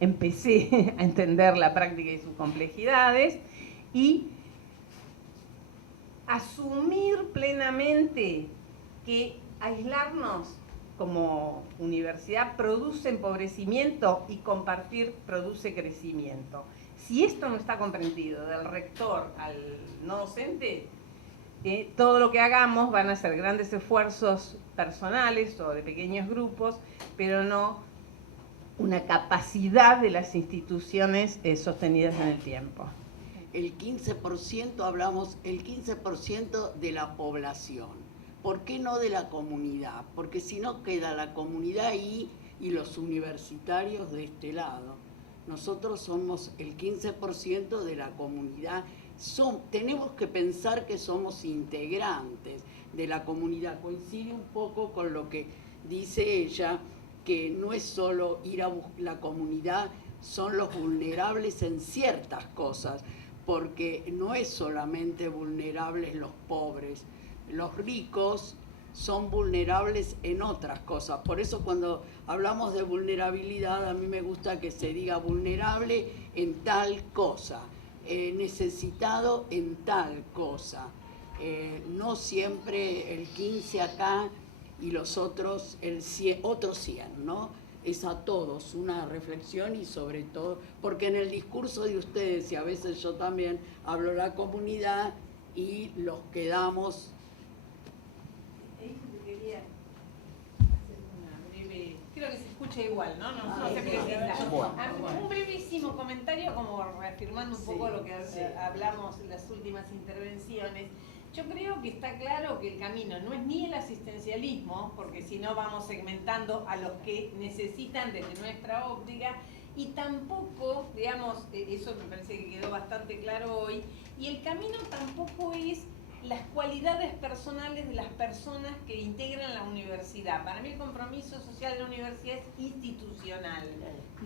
empecé a entender la práctica y sus complejidades y asumir plenamente que aislarnos como universidad produce empobrecimiento y compartir produce crecimiento. Si esto no está comprendido del rector al no docente, todo lo que hagamos van a ser grandes esfuerzos personales o de pequeños grupos, pero no una capacidad de las instituciones sostenidas en el tiempo. El 15%, hablamos, el 15% de la población. ¿Por qué no de la comunidad? Porque si no queda la comunidad ahí y los universitarios de este lado. Nosotros somos el 15% de la comunidad. Tenemos que pensar que somos integrantes de la comunidad. Coincide un poco con lo que dice ella, que no es solo ir a buscar la comunidad, son los vulnerables en ciertas cosas, porque no es solamente vulnerables los pobres, los ricos son vulnerables en otras cosas. Por eso cuando hablamos de vulnerabilidad, a mí me gusta que se diga vulnerable en tal cosa, necesitado en tal cosa. No siempre el 15 acá y los otros, otros 100, ¿no? Es a todos una reflexión y sobre todo, porque en el discurso de ustedes, y a veces yo también hablo la comunidad y los quedamos. Quería hacer una breve, creo que se escucha igual, ¿no? No se precisa. Un brevísimo comentario, como reafirmando un poco lo que hablamos en las últimas intervenciones. Yo creo que está claro que el camino no es ni el asistencialismo, porque si no vamos segmentando a los que necesitan desde nuestra óptica, y tampoco, digamos, eso me parece que quedó bastante claro hoy, y el camino tampoco es las cualidades personales de las personas que integran la universidad. Para mí el compromiso social de la universidad es institucional,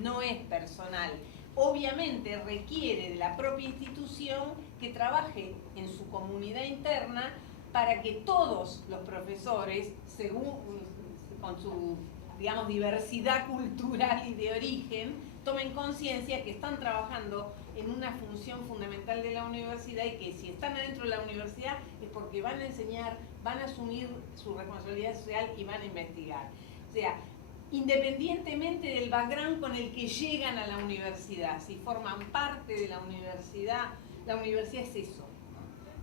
no es personal. Obviamente requiere de la propia institución que trabaje en su comunidad interna para que todos los profesores, con su, digamos, diversidad cultural y de origen, tomen conciencia que están trabajando en una función fundamental de la universidad y que si están adentro de la universidad es porque van a enseñar, van a asumir su responsabilidad social y van a investigar. O sea, independientemente del background con el que llegan a la universidad, si forman parte de la universidad es eso.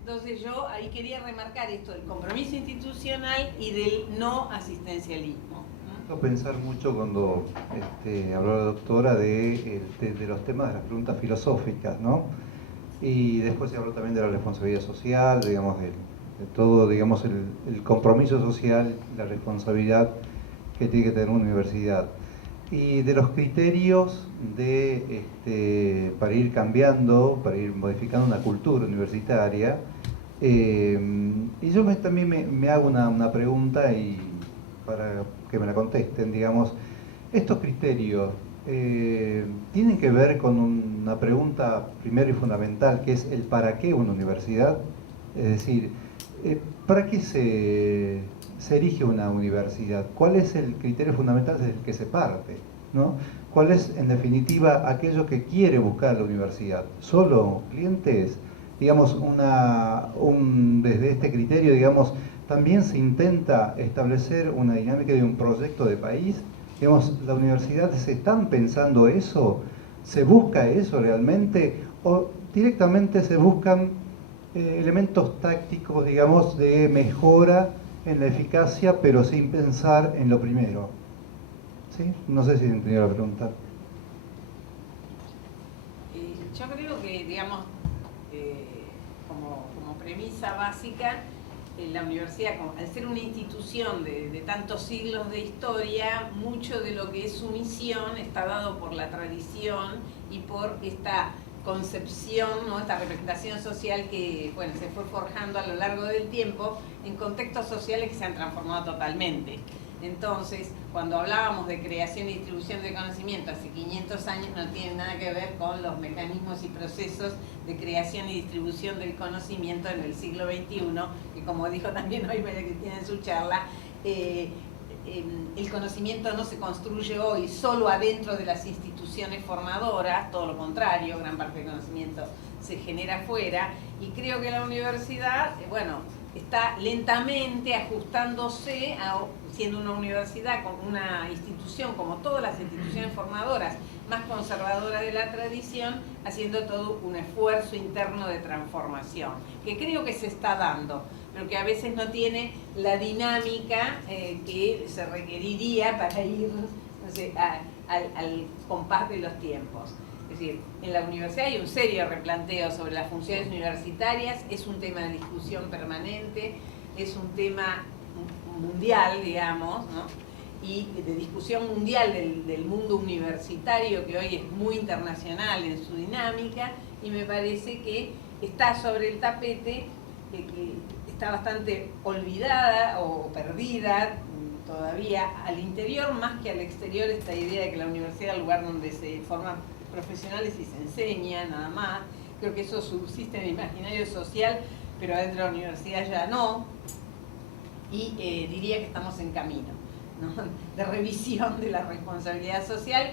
Entonces yo ahí quería remarcar esto del compromiso institucional y del no asistencialismo. Pensar mucho cuando habló la doctora de los temas de las preguntas filosóficas, ¿no? Y después se habló también de la responsabilidad social, digamos, de todo, digamos, el compromiso social, la responsabilidad que tiene que tener una universidad. Y de los criterios para ir cambiando, para ir modificando una cultura universitaria. Y yo también me hago una pregunta y para que me la contesten, digamos, estos criterios tienen que ver con una pregunta primero y fundamental, que es el para qué una universidad. Es decir, ¿para qué se erige una universidad? ¿Cuál es el criterio fundamental desde el que se parte, ¿no? ¿Cuál es, en definitiva, aquello que quiere buscar la universidad? ¿Solo clientes? Digamos, desde este criterio, digamos, también se intenta establecer una dinámica de un proyecto de país. Digamos, ¿la universidad se están pensando eso? ¿Se busca eso realmente? ¿O directamente se buscan elementos tácticos, digamos, de mejora en la eficacia, pero sin pensar en lo primero? ¿Sí? No sé si entendió la pregunta. Yo creo que, digamos, como premisa básica, la universidad, al ser una institución de tantos siglos de historia, mucho de lo que es su misión está dado por la tradición y por esta concepción, ¿no? Esta representación social que, bueno, se fue forjando a lo largo del tiempo en contextos sociales que se han transformado totalmente. Entonces, cuando hablábamos de creación y distribución de conocimiento hace 500 años, no tiene nada que ver con los mecanismos y procesos de creación y distribución del conocimiento en el siglo XXI, que como dijo también hoy María Cristina en su charla, el conocimiento no se construye hoy solo adentro de las instituciones instituciones formadoras, todo lo contrario, gran parte del conocimiento se genera afuera, y creo que la universidad, bueno, está lentamente ajustándose, siendo una universidad, como una institución, como todas las instituciones formadoras, más conservadora de la tradición, haciendo todo un esfuerzo interno de transformación, que creo que se está dando, pero que a veces no tiene la dinámica que se requeriría para ir, no sé, al compás de los tiempos. Es decir, en la universidad hay un serio replanteo sobre las funciones universitarias, es un tema de discusión permanente, es un tema mundial, digamos, ¿no? Y de discusión mundial del mundo universitario, que hoy es muy internacional en su dinámica, y me parece que está sobre el tapete, que está bastante olvidada o perdida todavía al interior más que al exterior, esta idea de que la universidad es el lugar donde se forman profesionales y se enseña, nada más. Creo que eso subsiste en el imaginario social, pero adentro de la universidad ya no, y diría que estamos en camino, ¿no?, de revisión de la responsabilidad social,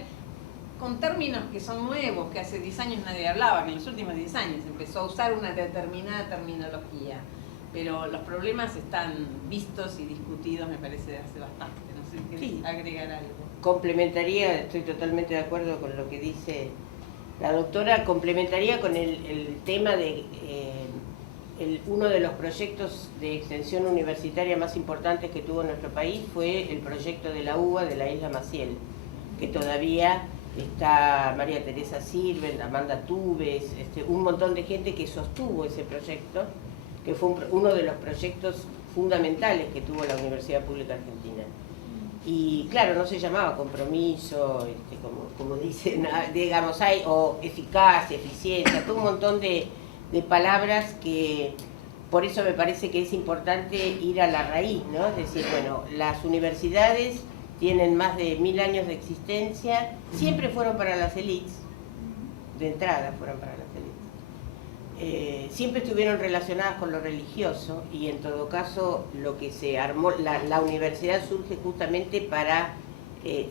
con términos que son nuevos, que hace 10 años nadie hablaba, que en los últimos 10 años empezó a usar una determinada terminología, pero los problemas están vistos y discutidos, me parece, de hace bastante. No sé si querés agregar algo. Complementaría, estoy totalmente de acuerdo con lo que dice la doctora, complementaría con el tema de uno de los proyectos de extensión universitaria más importantes que tuvo nuestro país fue el proyecto de la UBA de la Isla Maciel, que todavía está María Teresa Sirven, Amanda Tubes, un montón de gente que sostuvo ese proyecto, que fue uno de los proyectos fundamentales que tuvo la Universidad Pública Argentina. Y claro, no se llamaba compromiso, como dicen, digamos, o eficacia, eficiencia, todo un montón de palabras que, por eso me parece que es importante ir a la raíz, ¿no? Es decir, bueno, las universidades tienen más de 1000 años de existencia, siempre fueron para las élites, de entrada fueron para las élites. Siempre estuvieron relacionadas con lo religioso y en todo caso lo que se armó, la universidad surge justamente para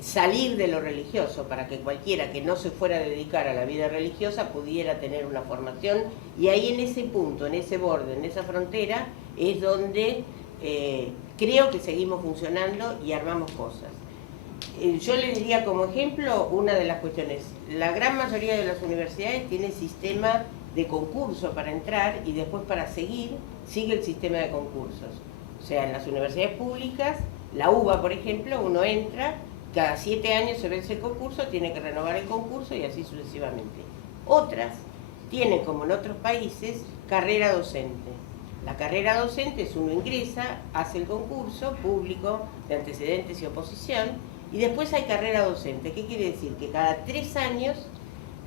salir de lo religioso, para que cualquiera que no se fuera a dedicar a la vida religiosa pudiera tener una formación, y ahí en ese punto, en ese borde, en esa frontera, es donde creo que seguimos funcionando y armamos cosas. Yo les diría como ejemplo una de las cuestiones: la gran mayoría de las universidades tienen sistema de concurso para entrar y después para seguir, sigue el sistema de concursos. O sea, en las universidades públicas, la UBA, por ejemplo, uno entra, cada 7 años se vence el concurso, tiene que renovar el concurso y así sucesivamente. Otras tienen, como en otros países, carrera docente. La carrera docente es uno ingresa, hace el concurso público de antecedentes y oposición, y después hay carrera docente. ¿Qué quiere decir? Que cada 3 años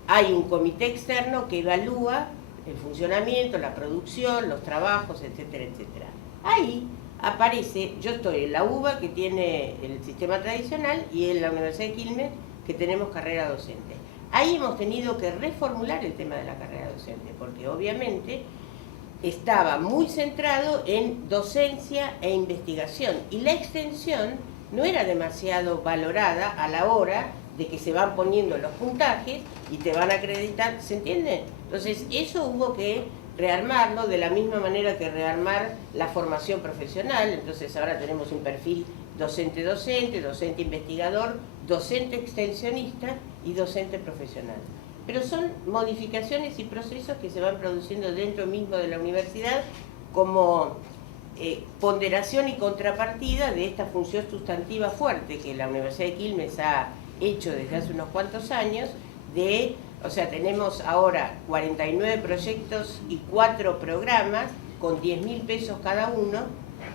hay un comité externo que evalúa el funcionamiento, la producción, los trabajos, etcétera, etcétera. Ahí aparece, yo estoy en la UBA, que tiene el sistema tradicional, y en la Universidad de Quilmes, que tenemos carrera docente. Ahí hemos tenido que reformular el tema de la carrera docente, porque obviamente estaba muy centrado en docencia e investigación, y la extensión no era demasiado valorada a la hora de que se van poniendo los puntajes y te van a acreditar, ¿se entiende? Entonces eso hubo que rearmarlo de la misma manera que rearmar la formación profesional. Entonces ahora tenemos un perfil docente-docente, docente-investigador, docente-extensionista y docente profesional. Pero son modificaciones y procesos que se van produciendo dentro mismo de la universidad como ponderación y contrapartida de esta función sustantiva fuerte que la Universidad de Quilmes ha hecho desde hace unos cuantos años, o sea, tenemos ahora 49 proyectos y 4 programas con 10.000 pesos cada uno.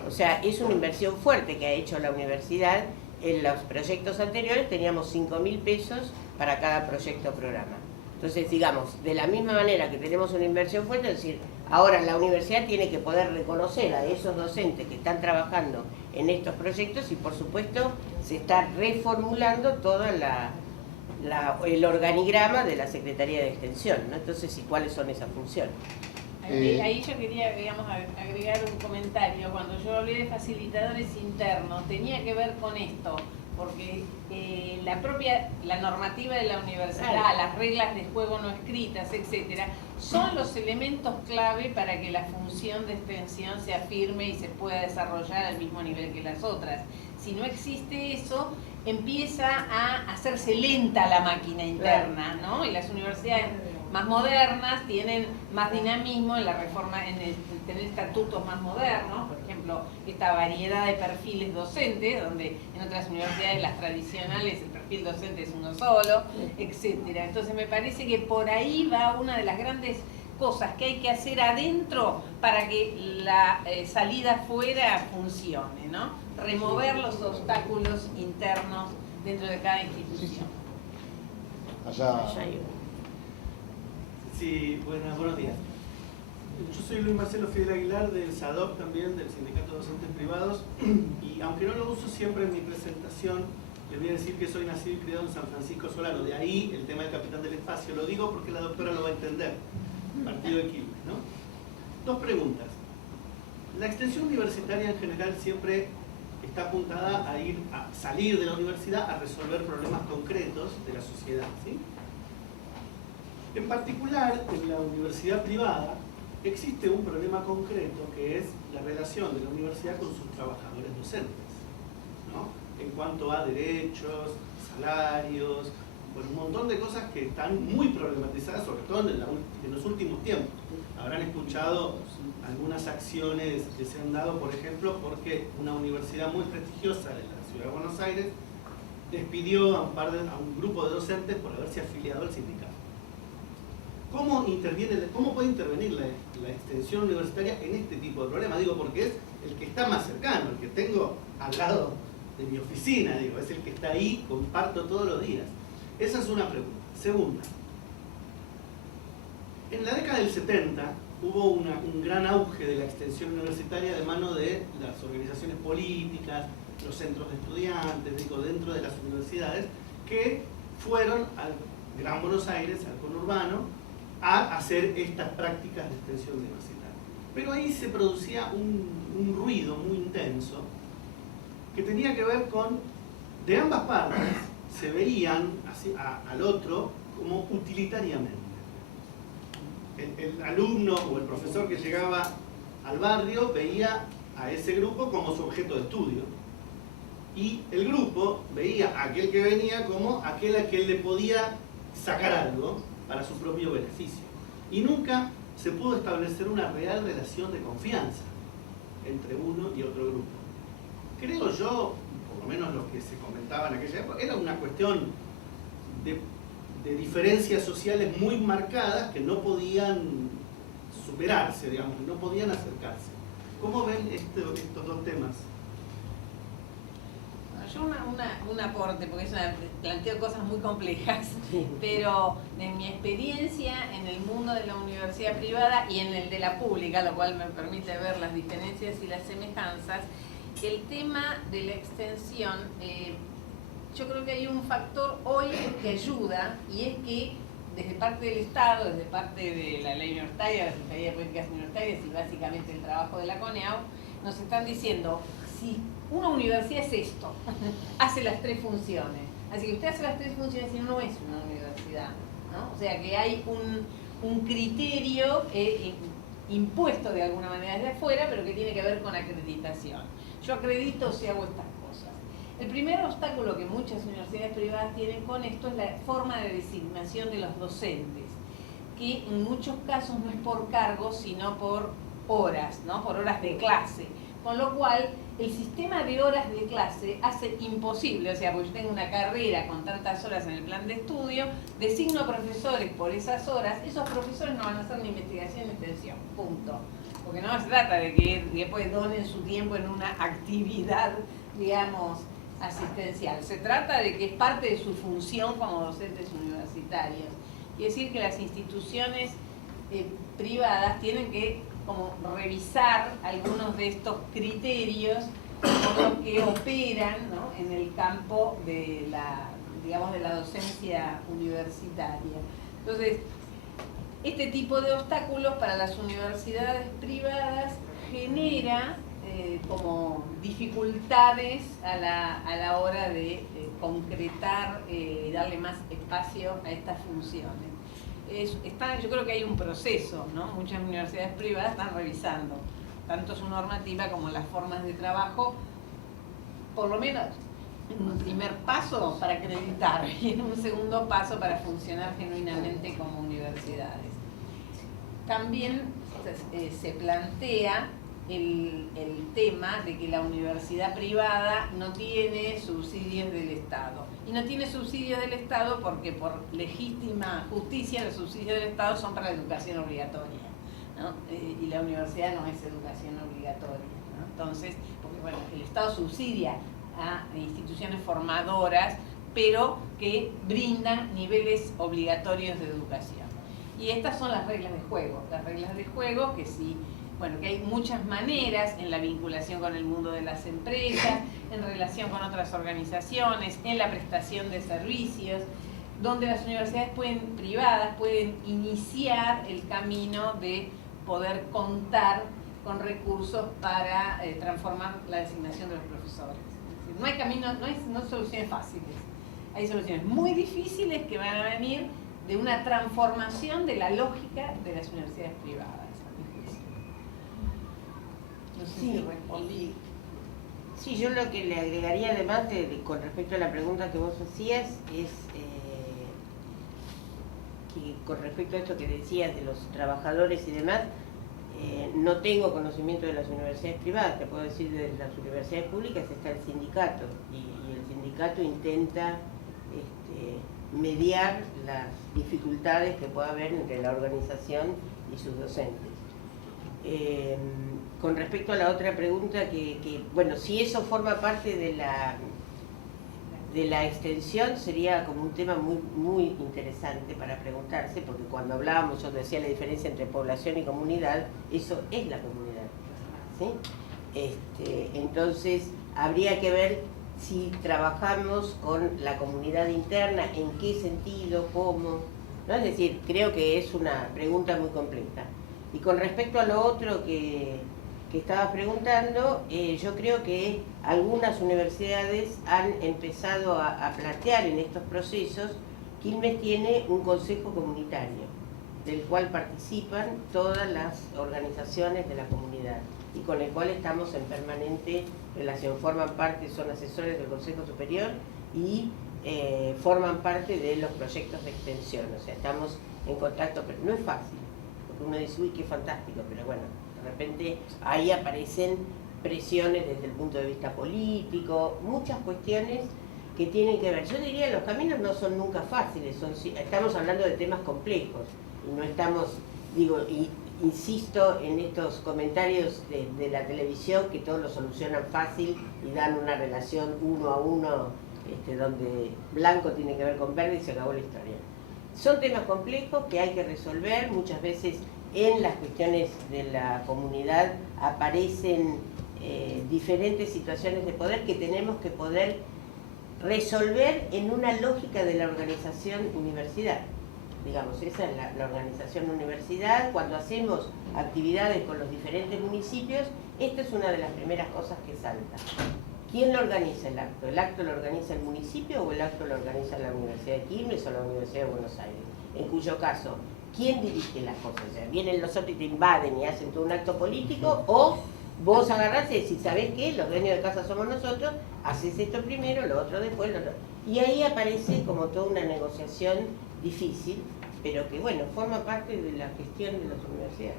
O sea, es una inversión fuerte que ha hecho la universidad. En los proyectos anteriores teníamos 5.000 pesos para cada proyecto o programa. Entonces, digamos, de la misma manera que tenemos una inversión fuerte, es decir, ahora la universidad tiene que poder reconocer a esos docentes que están trabajando en estos proyectos, y por supuesto se está reformulando todo el organigrama de la Secretaría de Extensión, ¿no? Entonces, ¿y cuáles son esas funciones? Ahí yo quería, digamos, agregar un comentario. Cuando yo hablé de facilitadores internos, tenía que ver con esto, porque la normativa de la universidad, las reglas de juego no escritas, etcétera, son los elementos clave para que la función de extensión se afirme y se pueda desarrollar al mismo nivel que las otras. Si no existe eso, empieza a hacerse lenta la máquina interna, ¿no? Y las universidades más modernas tienen más dinamismo en la reforma, en tener estatutos más modernos, por ejemplo, esta variedad de perfiles docentes, donde en otras universidades las tradicionales el perfil docente es uno solo, etcétera. Entonces me parece que por ahí va una de las grandes cosas que hay que hacer adentro para que la salida afuera funcione, ¿no? Remover los obstáculos internos dentro de cada institución. Allá. Sí, buenos días. Yo soy Luis Marcelo Fidel Aguilar del SADOP también, del Sindicato de Docentes Privados, y aunque no lo uso siempre en mi presentación, les voy a decir que soy nacido y criado en San Francisco Solano. De ahí el tema del Capitán del Espacio. Lo digo porque la doctora lo va a entender. Partido de Quilmes, ¿no? Dos preguntas. La extensión universitaria en general siempre está apuntada a salir de la universidad a resolver problemas concretos de la sociedad, ¿sí? En particular, en la universidad privada existe un problema concreto que es la relación de la universidad con sus trabajadores docentes, ¿no? En cuanto a derechos, salarios, bueno, un montón de cosas que están muy problematizadas, sobre todo en los últimos tiempos. Habrán escuchado algunas acciones que se han dado, por ejemplo, porque una universidad muy prestigiosa de la Ciudad de Buenos Aires despidió a un grupo de docentes por haberse afiliado al sindicato. ¿Cómo puede intervenir la extensión universitaria en este tipo de problemas? Digo, porque es el que está más cercano, el que tengo al lado de mi oficina, digo, es el que está ahí, comparto todos los días. Esa es una pregunta. Segunda, en la década del 70 hubo un gran auge de la extensión universitaria de mano de las organizaciones políticas, los centros de estudiantes, digo, dentro de las universidades, que fueron al Gran Buenos Aires, al conurbano, a hacer estas prácticas de extensión universitaria. Pero ahí se producía un ruido muy intenso que tenía que ver con, de ambas partes, se veían así, al otro como utilitariamente. El alumno o el profesor que llegaba al barrio veía a ese grupo como su objeto de estudio, y el grupo veía a aquel que venía como aquel a quien le podía sacar algo para su propio beneficio. Y nunca se pudo establecer una real relación de confianza entre uno y otro grupo. Creo yo, por lo menos lo que se comentaba en aquella época, era una cuestión de diferencias sociales muy marcadas que no podían superarse, digamos, no podían acercarse. ¿Cómo ven estos dos temas? Yo un aporte, porque planteo cosas muy complejas, pero en mi experiencia en el mundo de la universidad privada y en el de la pública, lo cual me permite ver las diferencias y las semejanzas, el tema de la extensión, yo creo que hay un factor hoy que ayuda, y es que desde parte del Estado, desde parte de la ley universitaria, la Secretaría de Políticas Universitarias y básicamente el trabajo de la CONEAU, nos están diciendo, si una universidad es esto, hace las tres funciones. Así que usted hace las tres funciones y no es una universidad, ¿no? O sea que hay un criterio impuesto de alguna manera desde afuera, pero que tiene que ver con acreditación. Yo acredito si hago estas cosas. El primer obstáculo que muchas universidades privadas tienen con esto es la forma de designación de los docentes, que en muchos casos no es por cargo, sino por horas, ¿no? Por horas de clase. Con lo cual, el sistema de horas de clase hace imposible, o sea, porque yo tengo una carrera con tantas horas en el plan de estudio, designo profesores por esas horas, esos profesores no van a hacer ni investigación ni extensión, punto. Porque no se trata de que después donen su tiempo en una actividad, digamos, asistencial. Se trata de que es parte de su función como docentes universitarios. Quiere decir que las instituciones privadas tienen que como revisar algunos de estos criterios con los que operan, ¿no? En el campo de la, digamos, de la docencia universitaria. Entonces, este tipo de obstáculos para las universidades privadas genera como dificultades a la hora de concretar y darle más espacio a estas funciones. Yo creo que hay un proceso, ¿no? Muchas universidades privadas están revisando tanto su normativa como las formas de trabajo, por lo menos en un primer paso para acreditar y en un segundo paso para funcionar genuinamente como universidades. También se plantea el tema de que la universidad privada no tiene subsidios del Estado. Y no tiene subsidios del Estado porque por legítima justicia los subsidios del Estado son para la educación obligatoria, ¿no? Y la universidad no es educación obligatoria, ¿no? Entonces, porque bueno, el Estado subsidia a instituciones formadoras, pero que brindan niveles obligatorios de educación. Y estas son las reglas de juego. Las reglas de juego que sí, bueno, que hay muchas maneras en la vinculación con el mundo de las empresas, en relación con otras organizaciones, en la prestación de servicios, donde las universidades privadas pueden iniciar el camino de poder contar con recursos para transformar la designación de los profesores. Es decir, no hay camino, no hay soluciones fáciles. Hay soluciones muy difíciles que van a venir de una transformación de la lógica de las universidades privadas. No sé si respondí. Sí, yo lo que le agregaría además con respecto a la pregunta que vos hacías es que con respecto a esto que decías de los trabajadores y demás, no tengo conocimiento de las universidades privadas, te puedo decir de las universidades públicas está el sindicato y el sindicato intenta mediar las dificultades que pueda haber entre la organización y sus docentes. Con respecto a la otra pregunta, bueno, si eso forma parte de la extensión, sería como un tema muy, muy interesante para preguntarse, porque cuando hablábamos, yo decía la diferencia entre población y comunidad, eso es la comunidad, ¿sí? Entonces, habría que ver si trabajamos con la comunidad interna, en qué sentido, cómo, ¿no? Es decir, creo que es una pregunta muy completa. Y con respecto a lo otro que estabas preguntando, yo creo que algunas universidades han empezado a plantear en estos procesos. Quilmes tiene un consejo comunitario, del cual participan todas las organizaciones de la comunidad y con el cual estamos en permanente relación. Forman parte, son asesores del Consejo Superior y forman parte de los proyectos de extensión. O sea, estamos en contacto, pero no es fácil. Uno dice, uy, qué fantástico, pero bueno, de repente ahí aparecen presiones desde el punto de vista político, muchas cuestiones que tienen que ver. Yo diría, los caminos no son nunca fáciles, estamos hablando de temas complejos, y no estamos, insisto en estos comentarios de la televisión que todos lo solucionan fácil y dan una relación 1 a 1, donde blanco tiene que ver con verde y se acabó la historia. Son temas complejos que hay que resolver. Muchas veces en las cuestiones de la comunidad aparecen diferentes situaciones de poder que tenemos que poder resolver en una lógica de la organización universidad. Digamos, esa es la organización universidad. Cuando hacemos actividades con los diferentes municipios, esta es una de las primeras cosas que salta. ¿Quién lo organiza el acto? ¿El acto lo organiza el municipio o el acto lo organiza la Universidad de Quilmes o la Universidad de Buenos Aires? En cuyo caso, ¿quién dirige las cosas? O sea, vienen los otros y te invaden y hacen todo un acto político, o vos agarrás y decís, ¿sabés qué? Los dueños de casa somos nosotros, haces esto primero, lo otro después, lo otro. Y ahí aparece como toda una negociación difícil, pero que bueno, forma parte de la gestión de las universidades.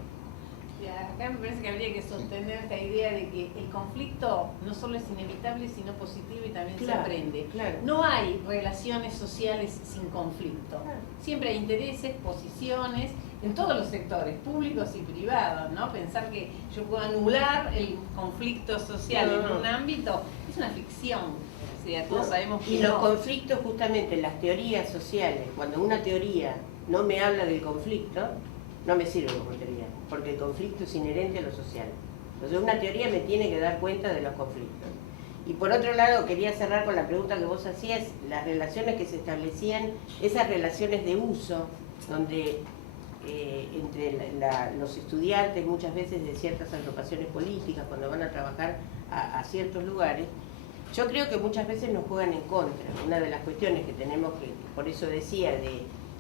Acá me parece que habría que sostener esta idea de que el conflicto no solo es inevitable, sino positivo y también se aprende. Claro. No hay relaciones sociales sin conflicto. Claro. Siempre hay intereses, posiciones, en todos los sectores, públicos y privados, ¿no? Pensar que yo puedo anular el conflicto social en un ámbito es una ficción. O sea, todos sabemos que y los conflictos, justamente, las teorías sociales, cuando una teoría no me habla del conflicto, no me sirve como teoría, porque el conflicto es inherente a lo social. Entonces una teoría me tiene que dar cuenta de los conflictos. Y por otro lado, quería cerrar con la pregunta que vos hacías, las relaciones que se establecían, esas relaciones de uso, donde entre los estudiantes muchas veces de ciertas agrupaciones políticas cuando van a trabajar a ciertos lugares, yo creo que muchas veces nos juegan en contra. Una de las cuestiones que tenemos que, por eso decía,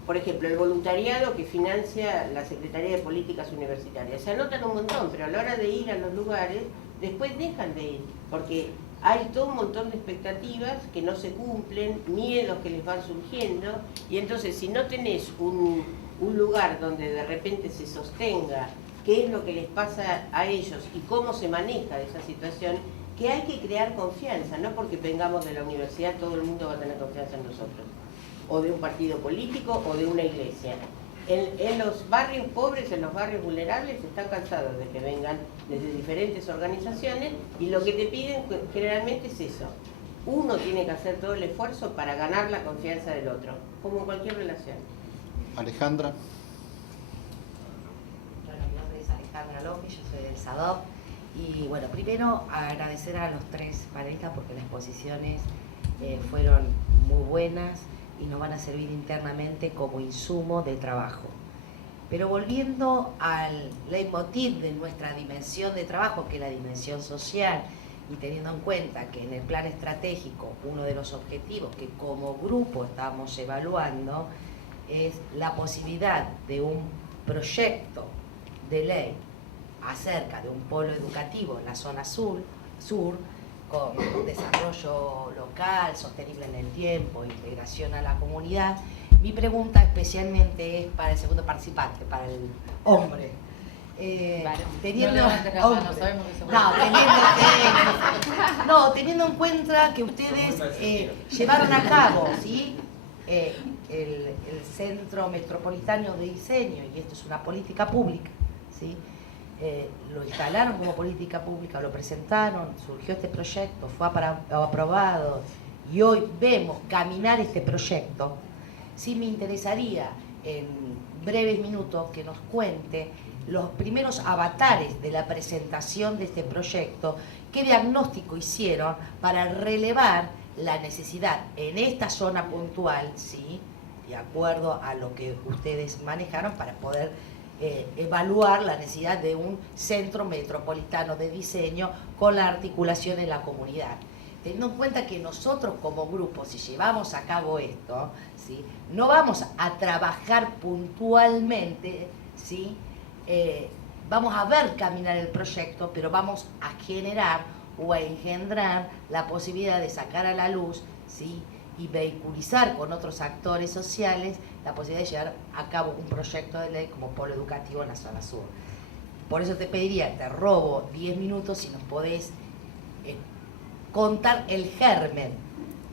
por ejemplo, el voluntariado que financia la Secretaría de Políticas Universitarias. Se anotan un montón, pero a la hora de ir a los lugares, después dejan de ir, porque hay todo un montón de expectativas que no se cumplen, miedos que les van surgiendo, y entonces si no tenés un lugar donde de repente se sostenga qué es lo que les pasa a ellos y cómo se maneja esa situación, que hay que crear confianza, no porque vengamos de la universidad todo el mundo va a tener confianza en nosotros, o de un partido político o de una iglesia. En los barrios pobres, en los barrios vulnerables, están cansados de que vengan desde diferentes organizaciones y lo que te piden generalmente es eso. Uno tiene que hacer todo el esfuerzo para ganar la confianza del otro, como en cualquier relación. Alejandra. Bueno, mi nombre es Alejandra López, yo soy del SADOP. Y bueno, primero agradecer a los tres panelistas porque las exposiciones fueron muy buenas y nos van a servir internamente como insumo de trabajo. Pero volviendo al leitmotiv de nuestra dimensión de trabajo, que es la dimensión social, y teniendo en cuenta que en el plan estratégico uno de los objetivos que como grupo estamos evaluando es la posibilidad de un proyecto de ley acerca de un polo educativo en la zona sur, con un desarrollo local, sostenible en el tiempo, integración a la comunidad. Mi pregunta especialmente es para el segundo participante, para el hombre. Teniendo en cuenta que ustedes llevaron a cabo, ¿sí? El Centro Metropolitano de Diseño, y esto es una política pública, ¿sí? Lo instalaron como política pública, lo presentaron, surgió este proyecto, fue aprobado y hoy vemos caminar este proyecto. Sí me interesaría en breves minutos que nos cuente los primeros avatares de la presentación de este proyecto, qué diagnóstico hicieron para relevar la necesidad en esta zona puntual, ¿sí? De acuerdo a lo que ustedes manejaron para poder evaluar la necesidad de un centro metropolitano de diseño con la articulación en la comunidad. Teniendo en cuenta que nosotros como grupo, si llevamos a cabo esto, ¿sí? No vamos a trabajar puntualmente, ¿sí? Vamos a ver caminar el proyecto, pero vamos a generar o a engendrar la posibilidad de sacar a la luz, ¿sí? Y vehiculizar con otros actores sociales la posibilidad de llevar a cabo un proyecto de ley como polo educativo en la zona sur. Por eso te pediría, te robo 10 minutos si nos podés contar el germen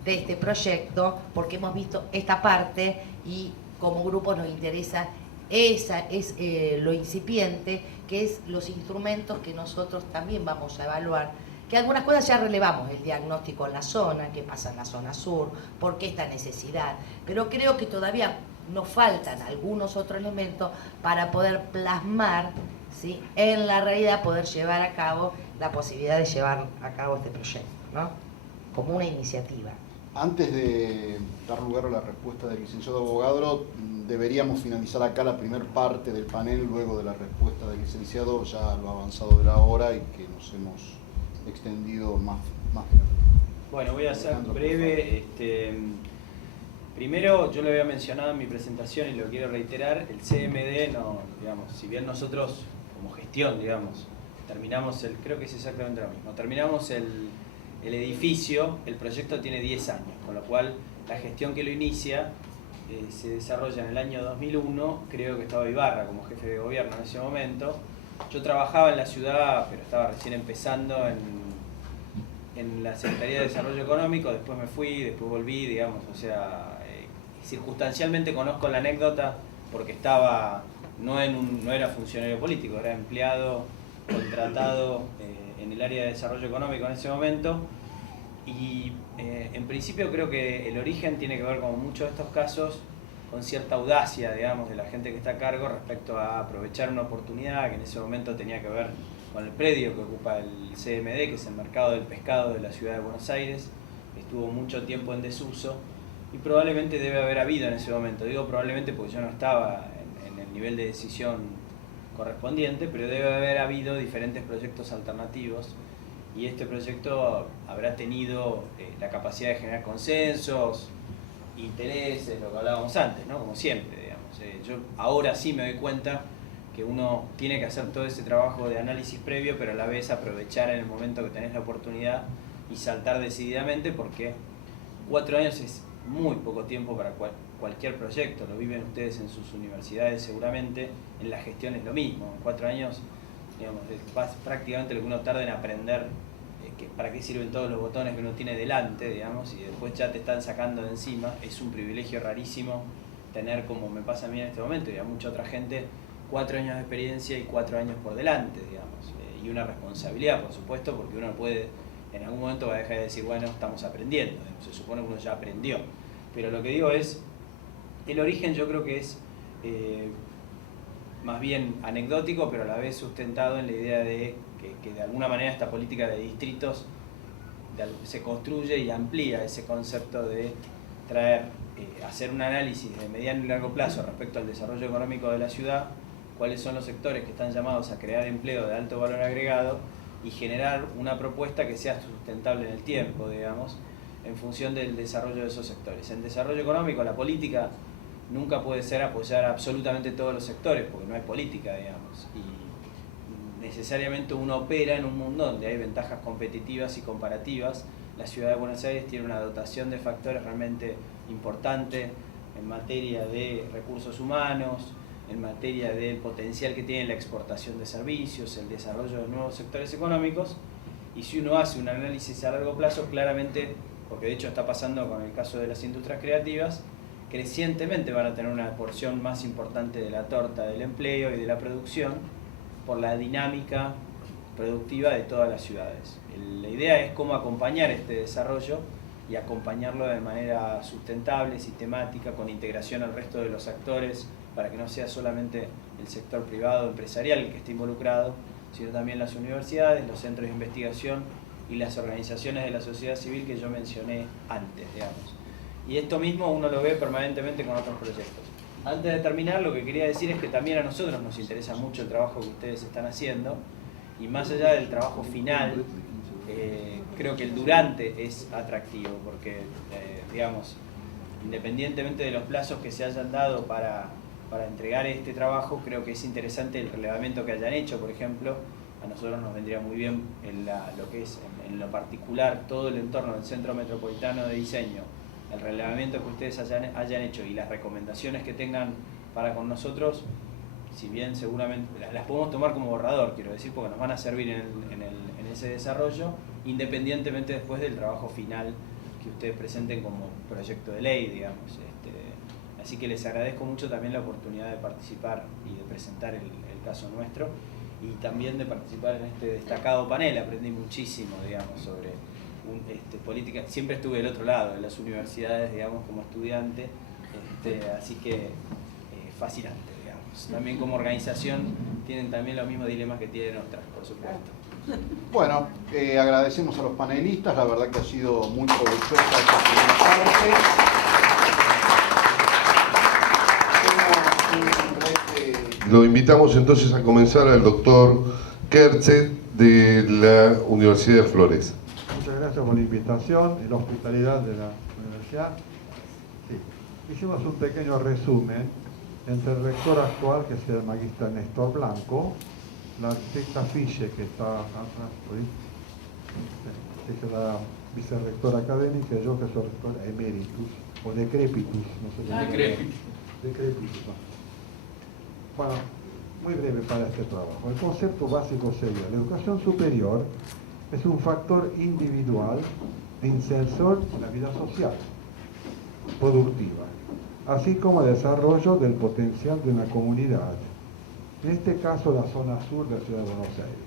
de este proyecto, porque hemos visto esta parte y como grupo nos interesa lo incipiente, que es los instrumentos que nosotros también vamos a evaluar, que algunas cosas ya relevamos, el diagnóstico en la zona, qué pasa en la zona sur, por qué esta necesidad, pero creo que todavía nos faltan algunos otros elementos para poder plasmar, ¿sí? En la realidad, poder llevar a cabo la posibilidad de llevar a cabo este proyecto, ¿no? Como una iniciativa. Antes de dar lugar a la respuesta del licenciado Bogadro, deberíamos finalizar acá la primera parte del panel, luego de la respuesta del licenciado, ya lo avanzado de la hora y que nos hemos extendido más. Bueno, voy a ser breve. Primero, yo lo había mencionado en mi presentación y lo quiero reiterar, el CMD, no, digamos, si bien nosotros como gestión, digamos, terminamos creo que es exactamente lo mismo, terminamos el edificio, el proyecto tiene 10 años, con lo cual la gestión que lo inicia se desarrolla en el año 2001, creo que estaba Ibarra como jefe de gobierno en ese momento. Yo trabajaba en la ciudad, pero estaba recién empezando en la Secretaría de Desarrollo Económico, después me fui, después volví, digamos, o sea, circunstancialmente conozco la anécdota porque estaba, no era funcionario político, era empleado contratado en el área de desarrollo económico en ese momento, y en principio creo que el origen tiene que ver con muchos de estos casos con cierta audacia, digamos, de la gente que está a cargo respecto a aprovechar una oportunidad que en ese momento tenía que ver con el predio que ocupa el CMD, que es el Mercado del Pescado de la Ciudad de Buenos Aires. Estuvo mucho tiempo en desuso y probablemente debe haber habido en ese momento, digo probablemente porque yo no estaba en el nivel de decisión correspondiente, pero debe haber habido diferentes proyectos alternativos y este proyecto habrá tenido la capacidad de generar consensos, intereses, lo que hablábamos antes, ¿no? Como siempre, digamos. Yo ahora sí me doy cuenta que uno tiene que hacer todo ese trabajo de análisis previo, pero a la vez aprovechar en el momento que tenés la oportunidad y saltar decididamente, porque 4 años es muy poco tiempo para cualquier proyecto. Lo viven ustedes en sus universidades seguramente, en la gestión es lo mismo. En 4 años, digamos, es prácticamente lo que uno tarda en aprender para qué sirven todos los botones que uno tiene delante, digamos, y después ya te están sacando de encima. Es un privilegio rarísimo tener, como me pasa a mí en este momento y a mucha otra gente, 4 años de experiencia y 4 años por delante, digamos, y una responsabilidad, por supuesto, porque uno puede, en algún momento va a dejar de decir, bueno, estamos aprendiendo, digamos, se supone que uno ya aprendió, pero lo que digo es, el origen yo creo que es más bien anecdótico, pero a la vez sustentado en la idea de que de alguna manera esta política de distritos se construye y amplía ese concepto de traer, hacer un análisis de mediano y largo plazo respecto al desarrollo económico de la ciudad, cuáles son los sectores que están llamados a crear empleo de alto valor agregado y generar una propuesta que sea sustentable en el tiempo, digamos, en función del desarrollo de esos sectores. En desarrollo económico, la política nunca puede ser apoyar a absolutamente todos los sectores, porque no hay política, digamos, y necesariamente uno opera en un mundo donde hay ventajas competitivas y comparativas. La ciudad de Buenos Aires tiene una dotación de factores realmente importante en materia de recursos humanos, en materia del potencial que tiene la exportación de servicios, el desarrollo de nuevos sectores económicos, y si uno hace un análisis a largo plazo, claramente, porque de hecho está pasando con el caso de las industrias creativas, crecientemente van a tener una porción más importante de la torta del empleo y de la producción por la dinámica productiva de todas las ciudades. La idea es cómo acompañar este desarrollo y acompañarlo de manera sustentable, sistemática, con integración al resto de los actores, para que no sea solamente el sector privado empresarial el que esté involucrado, sino también las universidades, los centros de investigación y las organizaciones de la sociedad civil que yo mencioné antes, digamos. Y esto mismo uno lo ve permanentemente con otros proyectos. Antes de terminar, lo que quería decir es que también a nosotros nos interesa mucho el trabajo que ustedes están haciendo, y más allá del trabajo final, creo que el durante es atractivo, porque, digamos, independientemente de los plazos que se hayan dado para entregar este trabajo, creo que es interesante el relevamiento que hayan hecho. Por ejemplo, a nosotros nos vendría muy bien lo que es, en lo particular, todo el entorno del Centro Metropolitano de Diseño, el relevamiento que ustedes hayan hecho y las recomendaciones que tengan para con nosotros, si bien seguramente las podemos tomar como borrador, quiero decir, porque nos van a servir en ese desarrollo, independientemente después del trabajo final que ustedes presenten como proyecto de ley, digamos. Así que les agradezco mucho también la oportunidad de participar y de presentar el caso nuestro, y también de participar en este destacado panel. Aprendí muchísimo, digamos, sobre política. Siempre estuve del otro lado, de las universidades, digamos, como estudiante, así que fascinante, digamos. También como organización tienen también los mismos dilemas que tienen otras, por supuesto. Bueno, agradecemos a los panelistas, la verdad que ha sido muy provechosa esta primera parte. Lo invitamos entonces a comenzar al doctor Kertzet de la Universidad de Flores. Muchas gracias por la invitación y la hospitalidad de la universidad. Sí. Hicimos un pequeño resumen entre el rector actual, que es el magíster Néstor Blanco, la arquitecta Fische, que está atrás, que es la vicerrectora académica, y yo que soy rector emeritus, o decrepitus, no sé. Decrepitus. Bueno, muy breve para este trabajo. El concepto básico sería: la educación superior es un factor individual e insersor en la vida social, productiva, así como el desarrollo del potencial de una comunidad, en este caso la zona sur de la ciudad de Buenos Aires.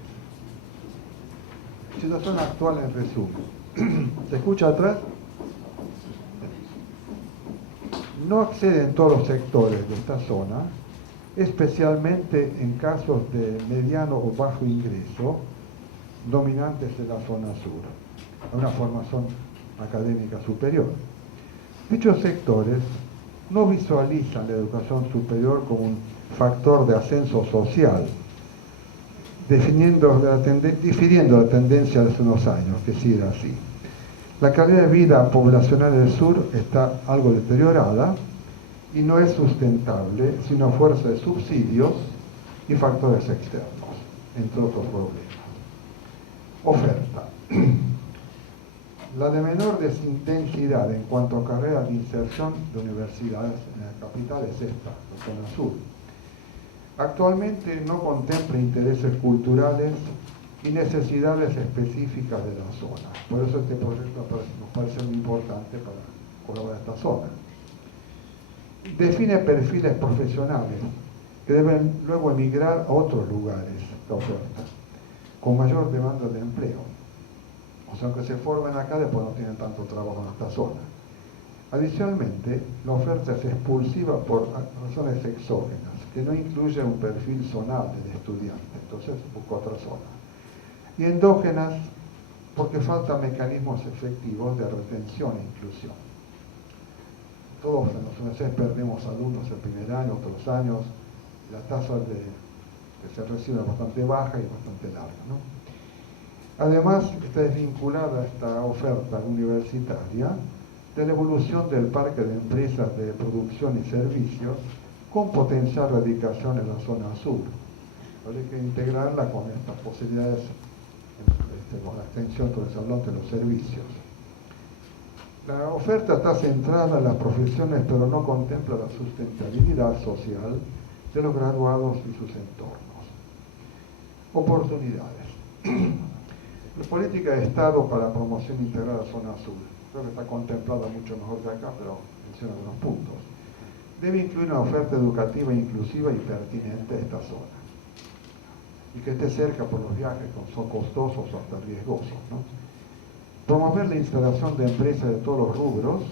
Situación actual en resumen. ¿Se escucha atrás? No acceden todos los sectores de esta zona, especialmente en casos de mediano o bajo ingreso, dominantes de la zona sur, a una formación académica superior. Dichos sectores no visualizan la educación superior como un factor de ascenso social, difiriendo la tendencia de hace unos años, que sí era así. La calidad de vida poblacional del sur está algo deteriorada y no es sustentable sino a fuerza de subsidios y factores externos, entre otros problemas. Oferta. La de menor desintensidad en cuanto a carreras de inserción de universidades en la capital es esta, la zona sur. Actualmente no contempla intereses culturales y necesidades específicas de la zona. Por eso este proyecto nos parece muy importante para colaborar en esta zona. Define perfiles profesionales que deben luego emigrar a otros lugares, la oferta, con mayor demanda de empleo. O sea, que se formen acá, después no tienen tanto trabajo en esta zona. Adicionalmente, la oferta es expulsiva por razones exógenas, que no incluye un perfil zonal del estudiante, entonces busca otra zona. Y endógenas, porque faltan mecanismos efectivos de retención e inclusión. Todos en las universidades perdemos alumnos el primer año, otros años, la tasa que se recibe es bastante baja y bastante larga, ¿no? Además, está desvinculada esta oferta universitaria de la evolución del parque de empresas de producción y servicios con potencial radicación en la zona sur. Hay que integrarla con estas posibilidades, con la extensión horizontal de los servicios. La oferta está centrada en las profesiones, pero no contempla la sustentabilidad social de los graduados y sus entornos. Oportunidades. La política de Estado para promoción integral de la zona sur, creo que está contemplada mucho mejor que acá, pero menciona algunos puntos. Debe incluir una oferta educativa inclusiva y pertinente a esta zona. Y que esté cerca por los viajes, que son costosos o hasta riesgosos, ¿no? Promover la instalación de empresas de todos los rubros,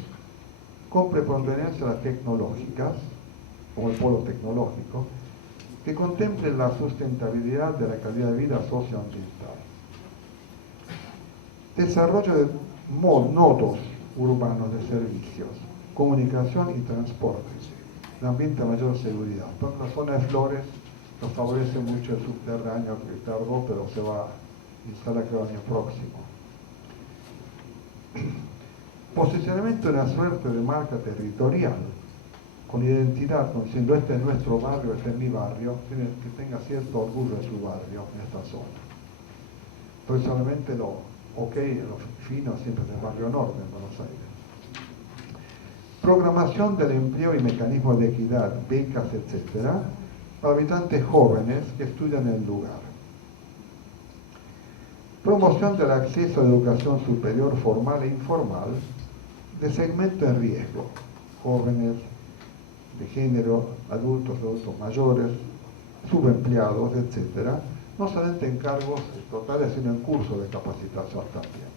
con preponderancia a las tecnológicas, como el polo tecnológico, que contemplen la sustentabilidad de la calidad de vida socioambiental. Desarrollo de nodos urbanos de servicios, comunicación y transporte, un ambiente de mayor seguridad. Entonces, la zona de Flores nos favorece mucho el subterráneo que tardó, pero se va a instalar el año próximo. Posicionamiento de una suerte de marca territorial, con identidad, con diciendo este es nuestro barrio, este es mi barrio, que tenga cierto orgullo de su barrio en esta zona. Pues solamente lo fino siempre es el barrio norte en Buenos Aires. Programación del empleo y mecanismos de equidad, becas, etc., para habitantes jóvenes que estudian en el lugar. Promoción del acceso a educación superior formal e informal de segmento en riesgo, jóvenes, de género, adultos mayores, subempleados, etc., no solamente en cargos totales, sino en cursos de capacitación también.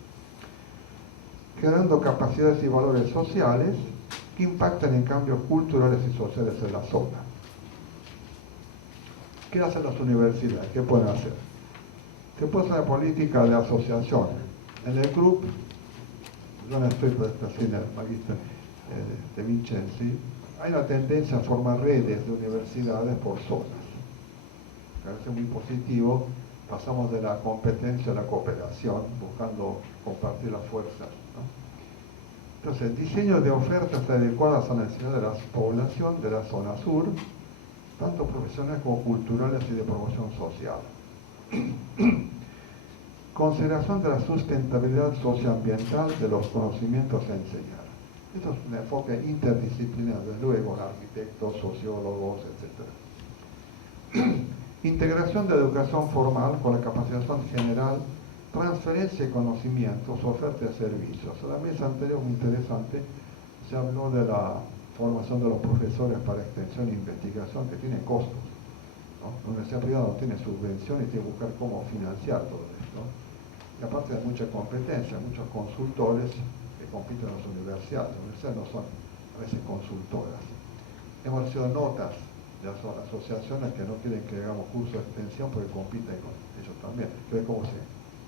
Generando capacidades y valores sociales que impactan en cambios culturales y sociales en la zona. ¿Qué hacen las universidades? ¿Qué pueden hacer? Se puede hacer una política de asociación. En el grupo, yo no estoy por esta cena, el magíster de Vincenzi, hay una tendencia a formar redes de universidades por zonas. Me parece muy positivo. Pasamos de la competencia a la cooperación, buscando compartir las fuerzas, ¿no? Entonces, diseño de ofertas adecuadas a la necesidad de la población de la zona sur, tanto profesionales como culturales y de promoción social. Consideración de la sustentabilidad socioambiental de los conocimientos a enseñar. Esto es un enfoque interdisciplinar, desde luego, arquitectos, sociólogos, etc. Integración de educación formal con la capacitación general, transferencia de conocimientos, oferta de servicios. En la mesa anterior, muy interesante, se habló de la formación de los profesores para extensión e investigación, que tiene costos, ¿no? La universidad privada no tiene subvención y tiene que buscar cómo financiar todo esto. Y aparte hay mucha competencia, muchos consultores que compiten en las universidades. Las universidades no son a veces consultoras. Hemos recibido notas de las asociaciones que no quieren que hagamos cursos de extensión porque compiten con ellos también. Ver cómo se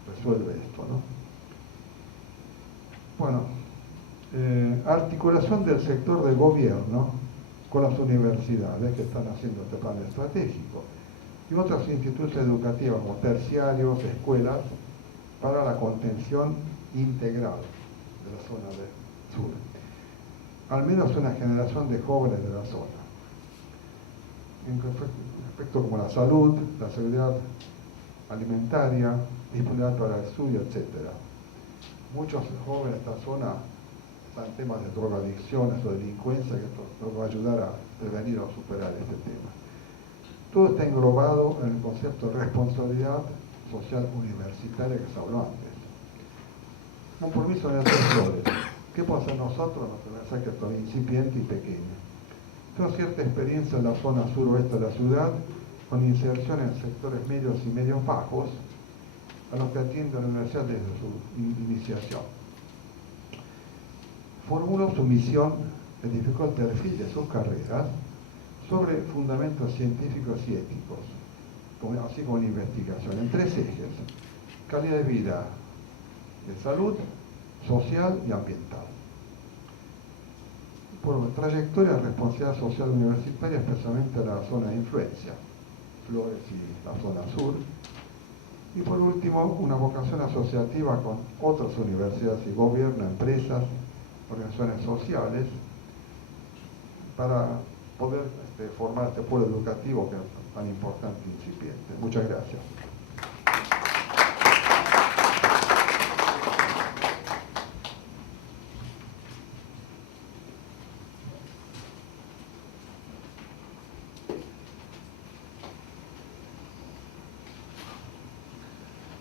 resuelve esto, ¿no? Bueno, articulación del sector de gobierno con las universidades que están haciendo este plan estratégico y otras instituciones educativas como terciarios, escuelas, para la contención integral de la zona del sur. Al menos una generación de jóvenes de la zona. En aspectos como la salud, la seguridad alimentaria, disponibilidad para el estudio, etc. Muchos jóvenes de esta zona están en temas de drogadicciones o delincuencia, que esto nos va a ayudar a prevenir o superar este tema. Todo está englobado en el concepto de responsabilidad social universitaria que se habló antes. Un compromiso de hacer flores. ¿Qué podemos hacer nosotros? Nos parece que esto es incipiente y pequeño. Tengo cierta experiencia en la zona suroeste de la ciudad, con inserción en sectores medios y medios bajos, a los que atiende la universidad desde su iniciación. Formuló su misión, edificó el perfil de sus carreras sobre fundamentos científicos y éticos, así como en investigación, en 3 ejes: calidad de vida, de salud, social y ambiental. Por trayectoria de responsabilidad social universitaria, especialmente en la zona de influencia, Flores y la zona sur. Y por último, una vocación asociativa con otras universidades y gobierno, empresas, organizaciones sociales, para poder formar este pueblo educativo que es tan importante e incipiente. Muchas gracias.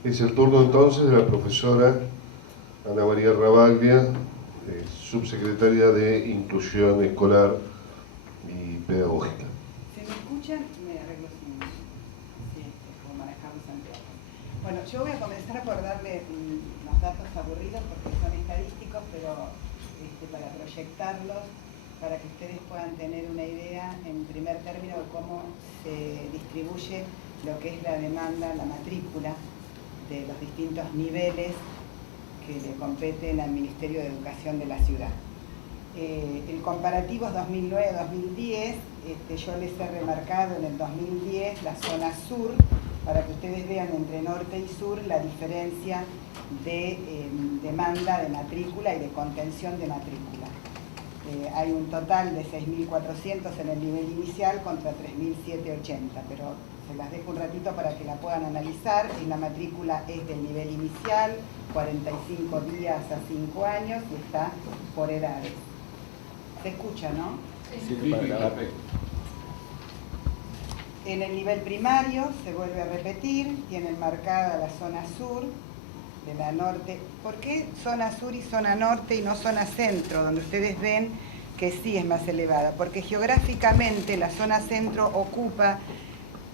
Es el turno entonces de la profesora Ana María Rabaglia, subsecretaria de Inclusión Escolar y Pedagógica. ¿Se me escuchan? Me arreglo sin como manejar los anteojos. Bueno, yo voy a comenzar por darle unos datos aburridos porque son estadísticos, pero para proyectarlos, para que ustedes puedan tener una idea en primer término de cómo se distribuye lo que es la demanda, la matrícula de los distintos niveles que le competen al Ministerio de Educación de la ciudad. El comparativo es 2009-2010, yo les he remarcado en el 2010 la zona sur, para que ustedes vean entre norte y sur la diferencia de demanda de matrícula y de contención de matrícula. Hay un total de 6.400 en el nivel inicial contra 3.780, pero se las dejo un ratito para que la puedan analizar. Y la matrícula es del nivel inicial, 45 días a 5 años y está por edades. ¿Se escucha, no? Sí, perfecto. En el nivel primario se vuelve a repetir, tienen marcada la zona sur de la norte. ¿Por qué zona sur y zona norte y no zona centro, donde ustedes ven que sí es más elevada? Porque geográficamente la zona centro ocupa,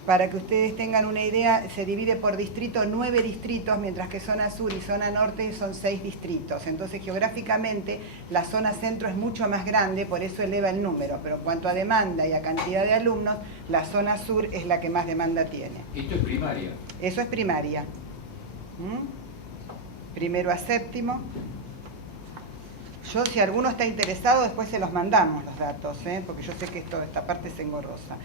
para que ustedes tengan una idea, se divide por distrito 9 distritos, mientras que zona sur y zona norte son 6 distritos. Entonces, geográficamente, la zona centro es mucho más grande, por eso eleva el número. Pero en cuanto a demanda y a cantidad de alumnos, la zona sur es la que más demanda tiene. ¿Esto es primaria? Eso es primaria. Primero a séptimo. Yo, si alguno está interesado, después se los mandamos los datos, porque yo sé que esta parte es engorrosa.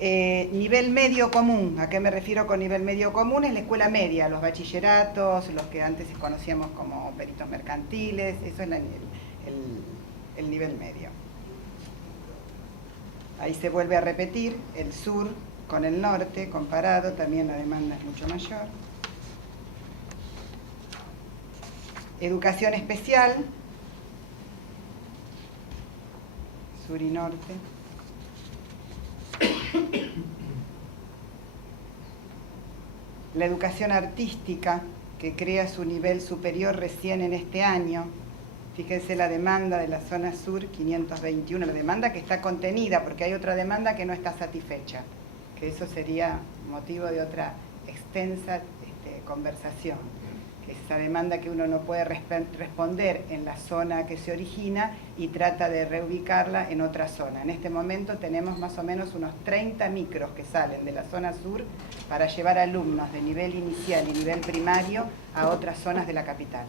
Nivel medio común, ¿a qué me refiero con nivel medio común? Es la escuela media, los bachilleratos, los que antes conocíamos como peritos mercantiles, eso es el nivel medio. Ahí se vuelve a repetir el sur con el norte, comparado, también la demanda es mucho mayor. Educación especial, sur y norte. La educación artística, que crea su nivel superior recién en este año. Fíjense la demanda de la zona sur, 521, la demanda que está contenida, porque hay otra demanda que no está satisfecha, que eso sería motivo de otra extensa conversación, que es esa demanda que uno no puede responder en la zona que se origina y trata de reubicarla en otra zona. En este momento tenemos más o menos unos 30 micros que salen de la zona sur para llevar alumnos de nivel inicial y nivel primario a otras zonas de la capital.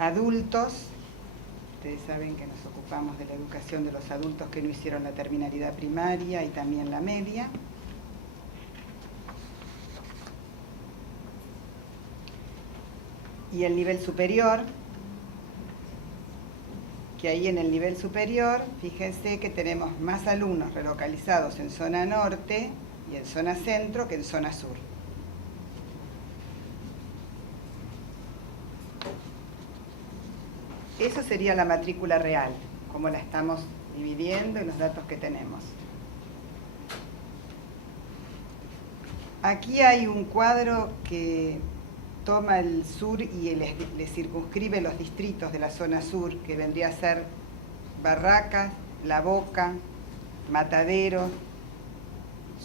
adultos. Ustedes saben que nos ocupamos de la educación de los adultos que no hicieron la terminalidad primaria y también la media. Y el nivel superior, que ahí en el nivel superior, fíjense que tenemos más alumnos relocalizados en zona norte y en zona centro que en zona sur. Eso sería la matrícula real, como la estamos dividiendo y los datos que tenemos. Aquí hay un cuadro que toma el sur y le circunscribe los distritos de la zona sur, que vendría a ser Barracas, La Boca, Mataderos,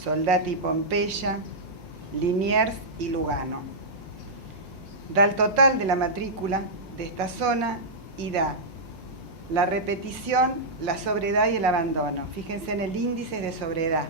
Soldati y Pompeya, Liniers y Lugano. Da el total de la matrícula de esta zona y da la repetición, la sobredad y el abandono. Fíjense en el índice de sobredad.